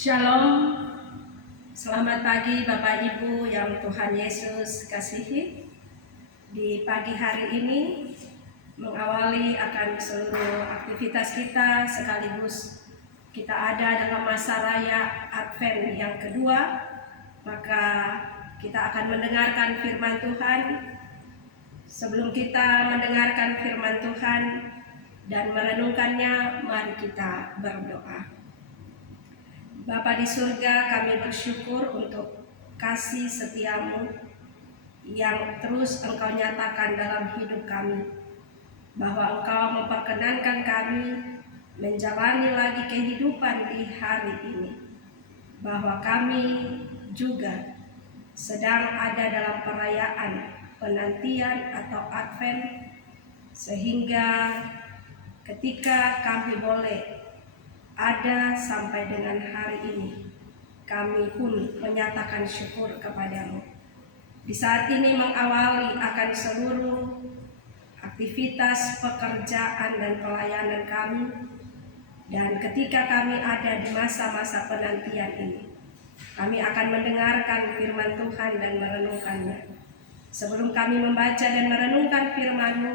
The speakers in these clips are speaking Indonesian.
Shalom, selamat pagi Bapak Ibu yang Tuhan Yesus kasihi. Di pagi hari ini mengawali akan seluruh aktivitas kita sekaligus kita ada dalam masa raya Advent yang kedua, maka kita akan mendengarkan firman Tuhan. Sebelum kita mendengarkan firman Tuhan dan merenungkannya, mari kita berdoa. Bapa di surga, kami bersyukur untuk kasih setiamu yang terus Engkau nyatakan dalam hidup kami, bahwa Engkau memperkenankan kami menjalani lagi kehidupan di hari ini, bahwa kami juga sedang ada dalam perayaan penantian atau Advent, sehingga ketika kami boleh ada sampai dengan hari ini, kami pun menyatakan syukur kepadamu. Di saat ini mengawali akan seluruh aktivitas pekerjaan dan pelayanan kami, dan ketika kami ada di masa-masa penantian ini, kami akan mendengarkan firman Tuhan dan merenungkannya. Sebelum kami membaca dan merenungkan firman-Mu,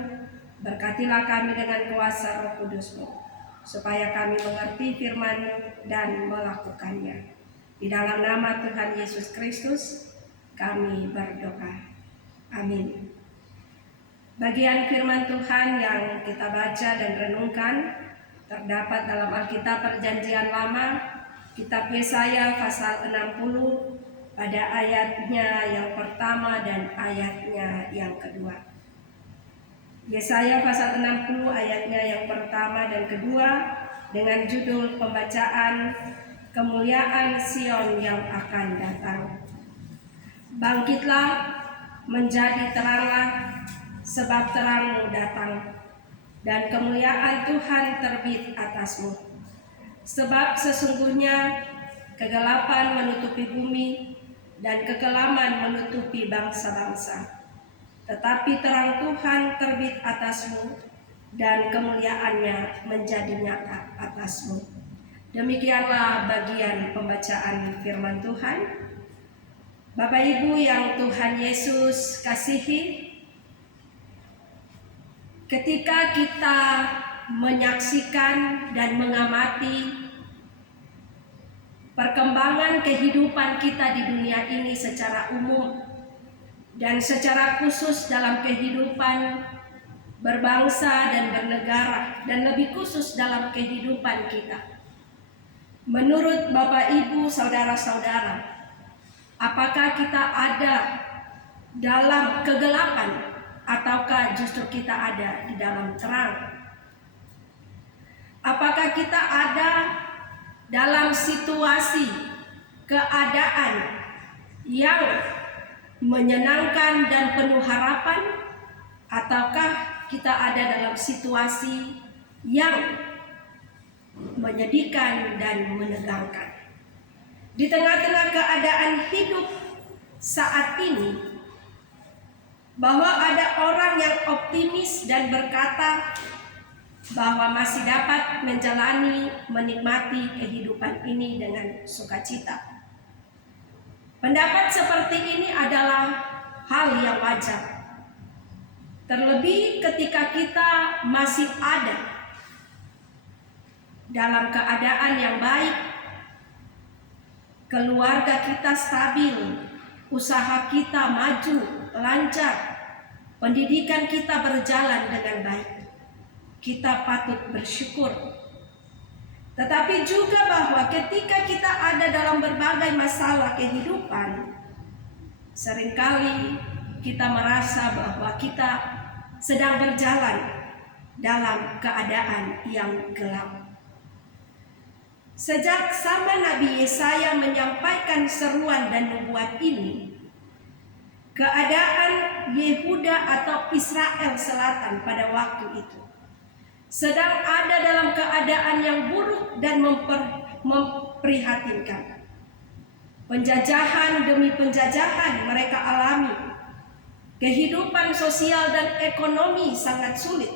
berkatilah kami dengan kuasa Roh Kudus-Mu, supaya kami mengerti firman-Mu dan melakukannya. Di dalam nama Tuhan Yesus Kristus kami berdoa. Amin. Bagian firman Tuhan yang kita baca dan renungkan terdapat dalam Alkitab Perjanjian Lama, kitab Yesaya pasal 60 pada ayatnya yang pertama dan ayatnya yang kedua. Yesaya pasal 60 ayatnya yang pertama dan kedua dengan judul pembacaan Kemuliaan Sion yang akan datang. Bangkitlah, menjadi teranglah, sebab terangmu datang, dan kemuliaan Tuhan terbit atasmu. Sebab sesungguhnya kegelapan menutupi bumi, dan kekelaman menutupi bangsa-bangsa. Tetapi terang Tuhan terbit atasmu, dan kemuliaannya menjadi nyata atasmu. Demikianlah bagian pembacaan firman Tuhan. Bapak Ibu yang Tuhan Yesus kasihi, ketika kita menyaksikan dan mengamati perkembangan kehidupan kita di dunia ini secara umum, dan secara khusus dalam kehidupan berbangsa dan bernegara, dan lebih khusus dalam kehidupan kita. Menurut Bapak Ibu, saudara-saudara, apakah kita ada dalam kegelapan ataukah justru kita ada di dalam terang? Apakah kita ada dalam situasi keadaan yang menyenangkan dan penuh harapan, ataukah kita ada dalam situasi yang menyedihkan dan menegangkan? Di tengah-tengah keadaan hidup saat ini, bahwa ada orang yang optimis dan berkata bahwa masih dapat menjalani, menikmati kehidupan ini dengan sukacita. Pendapat seperti ini adalah hal yang wajar, terlebih ketika kita masih ada dalam keadaan yang baik, keluarga kita stabil, usaha kita maju, lancar, pendidikan kita berjalan dengan baik. Kita patut bersyukur. Tetapi juga bahwa ketika kita ada dalam berbagai masalah kehidupan, seringkali kita merasa bahwa kita sedang berjalan dalam keadaan yang gelap. Sejak zaman Nabi Yesaya menyampaikan seruan dan nubuat ini, keadaan Yehuda atau Israel Selatan pada waktu itu sedang ada dalam keadaan yang buruk dan memprihatinkan. Penjajahan demi penjajahan mereka alami. Kehidupan sosial dan ekonomi sangat sulit,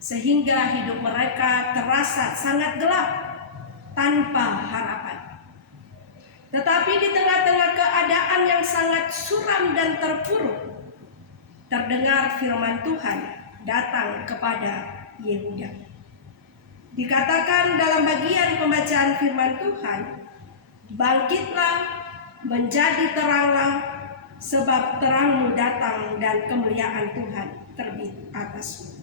sehingga hidup mereka terasa sangat gelap tanpa harapan. Tetapi di tengah-tengah keadaan yang sangat suram dan terpuruk, terdengar firman Tuhan datang kepada Yehuda. Dikatakan dalam bagian pembacaan firman Tuhan, "Bangkitlah, menjadi teranglah, sebab terangmu datang dan kemuliaan Tuhan terbit atasmu."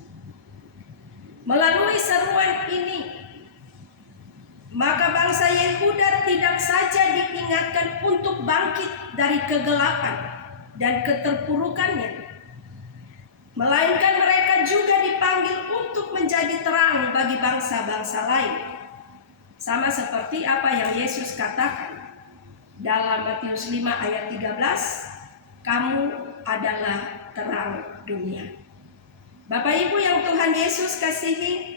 Melalui seruan ini, maka bangsa Yehuda tidak saja diingatkan untuk bangkit dari kegelapan dan keterpurukannya, melainkan mereka juga dipanggil untuk menjadi terang bagi bangsa-bangsa lain. Sama seperti apa yang Yesus katakan dalam Matius 5 ayat 13, "Kamu adalah terang dunia." Bapak Ibu yang Tuhan Yesus kasihi,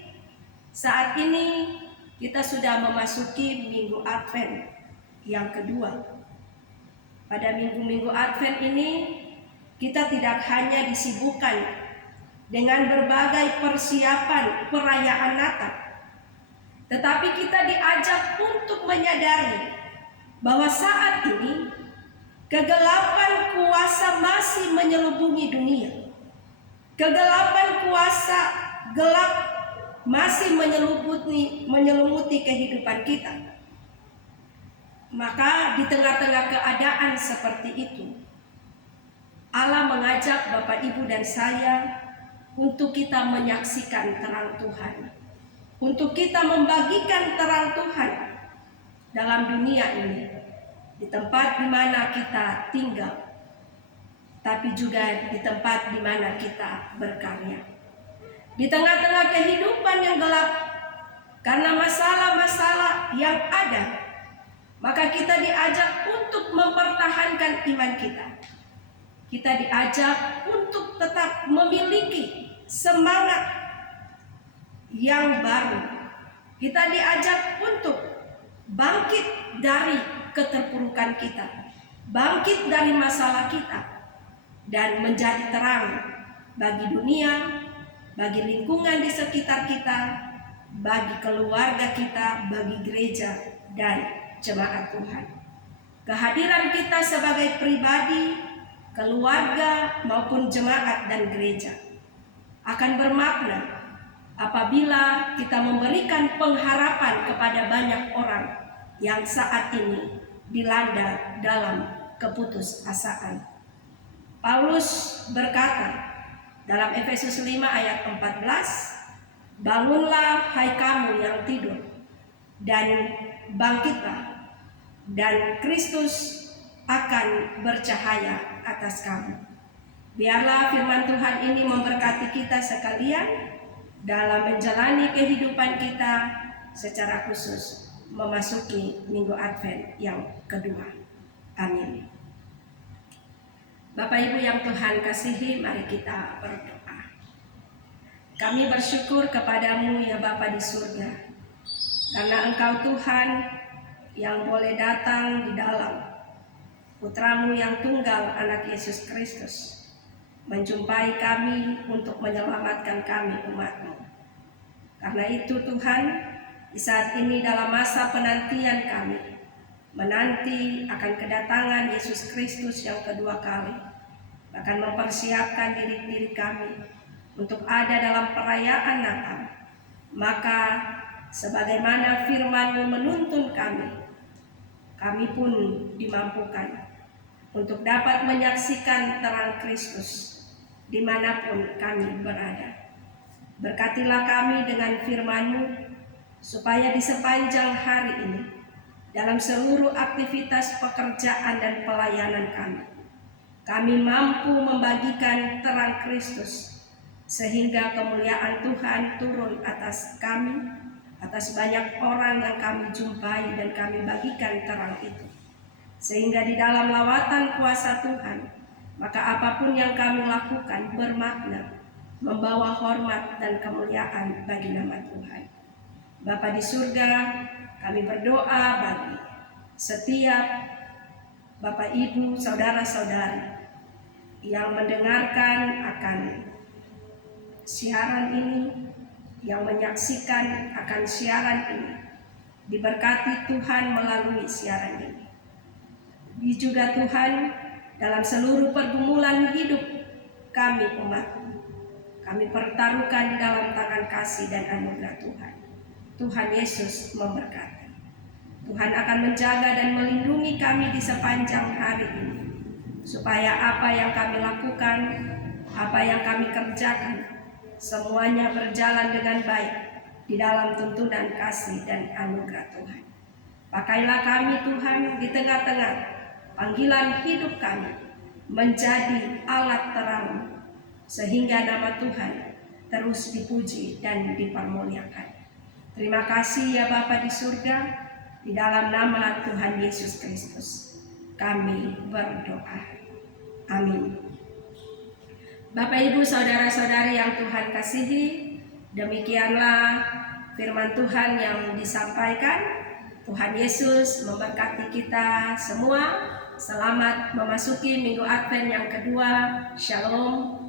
saat ini kita sudah memasuki Minggu Advent yang kedua. Pada minggu-minggu Advent ini kita tidak hanya disibukkan dengan berbagai persiapan perayaan Natal, tetapi kita diajak untuk menyadari bahwa saat ini kegelapan kuasa masih menyelubungi dunia. Kegelapan kuasa gelap masih menyelimuti kehidupan kita. Maka di tengah-tengah keadaan seperti itu, Allah mengajak Bapak, Ibu, dan saya untuk kita menyaksikan terang Tuhan, untuk kita membagikan terang Tuhan dalam dunia ini, di tempat di mana kita tinggal, tapi juga di tempat di mana kita berkarya. Di tengah-tengah kehidupan yang gelap karena masalah-masalah yang ada, maka kita diajak untuk mempertahankan iman kita. Kita diajak untuk tetap memiliki semangat yang baru. Kita diajak untuk bangkit dari keterpurukan kita, bangkit dari masalah kita, dan menjadi terang bagi dunia, bagi lingkungan di sekitar kita, bagi keluarga kita, bagi gereja dan jemaat Tuhan. Kehadiran kita sebagai pribadi, keluarga maupun jemaat dan gereja akan bermakna apabila kita memberikan pengharapan kepada banyak orang yang saat ini dilanda dalam keputusasaan. Paulus berkata dalam Efesus 5 ayat 14, "Bangunlah hai kamu yang tidur, dan bangkitlah, dan Kristus akan bercahaya atas kamu." Biarlah firman Tuhan ini memberkati kita sekalian dalam menjalani kehidupan kita, secara khusus memasuki Minggu Advent yang kedua. Amin. Bapak, Ibu yang Tuhan kasihi, mari kita berdoa. Kami bersyukur kepadamu ya Bapa di surga, karena Engkau Tuhan yang boleh datang di dalam Putramu yang tunggal, anak Yesus Kristus, menjumpai kami untuk menyelamatkan kami umat-Mu. Karena itu Tuhan, di saat ini dalam masa penantian kami, menanti akan kedatangan Yesus Kristus yang kedua kali, bahkan mempersiapkan diri kami untuk ada dalam perayaan Natal, maka sebagaimana firman-Mu menuntun kami pun dimampukan untuk dapat menyaksikan terang Kristus dimanapun kami berada. Berkatilah kami dengan firman-Mu, supaya di sepanjang hari ini, dalam seluruh aktivitas pekerjaan dan pelayanan kami mampu membagikan terang Kristus, sehingga kemuliaan Tuhan turun atas kami, atas banyak orang yang kami jumpai dan kami bagikan terang itu. Sehingga di dalam lawatan kuasa Tuhan, maka apapun yang kami lakukan bermakna, membawa hormat dan kemuliaan bagi nama Tuhan. Bapa di surga, kami berdoa bagi setiap Bapak, Ibu, saudara-saudari yang mendengarkan akan siaran ini, yang menyaksikan akan siaran ini. Diberkati Tuhan melalui siaran ini. juga Tuhan dalam seluruh pergumulan hidup kami umat. Kami pertaruhkan di dalam tangan kasih dan anugerah Tuhan. Tuhan Yesus memberkati. Tuhan akan menjaga dan melindungi kami di sepanjang hari ini, supaya apa yang kami lakukan, apa yang kami kerjakan, semuanya berjalan dengan baik di dalam tuntunan kasih dan anugerah Tuhan. Pakailah kami Tuhan di tengah-tengah panggilan hidup kami menjadi alat terang, sehingga nama Tuhan terus dipuji dan dipermuliakan. Terima kasih ya Bapa di surga, di dalam nama Tuhan Yesus Kristus kami berdoa. Amin. Bapak Ibu saudara-saudari yang Tuhan kasihi, demikianlah firman Tuhan yang disampaikan. Tuhan Yesus memberkati kita semua. Selamat memasuki Minggu Advent yang kedua. Shalom.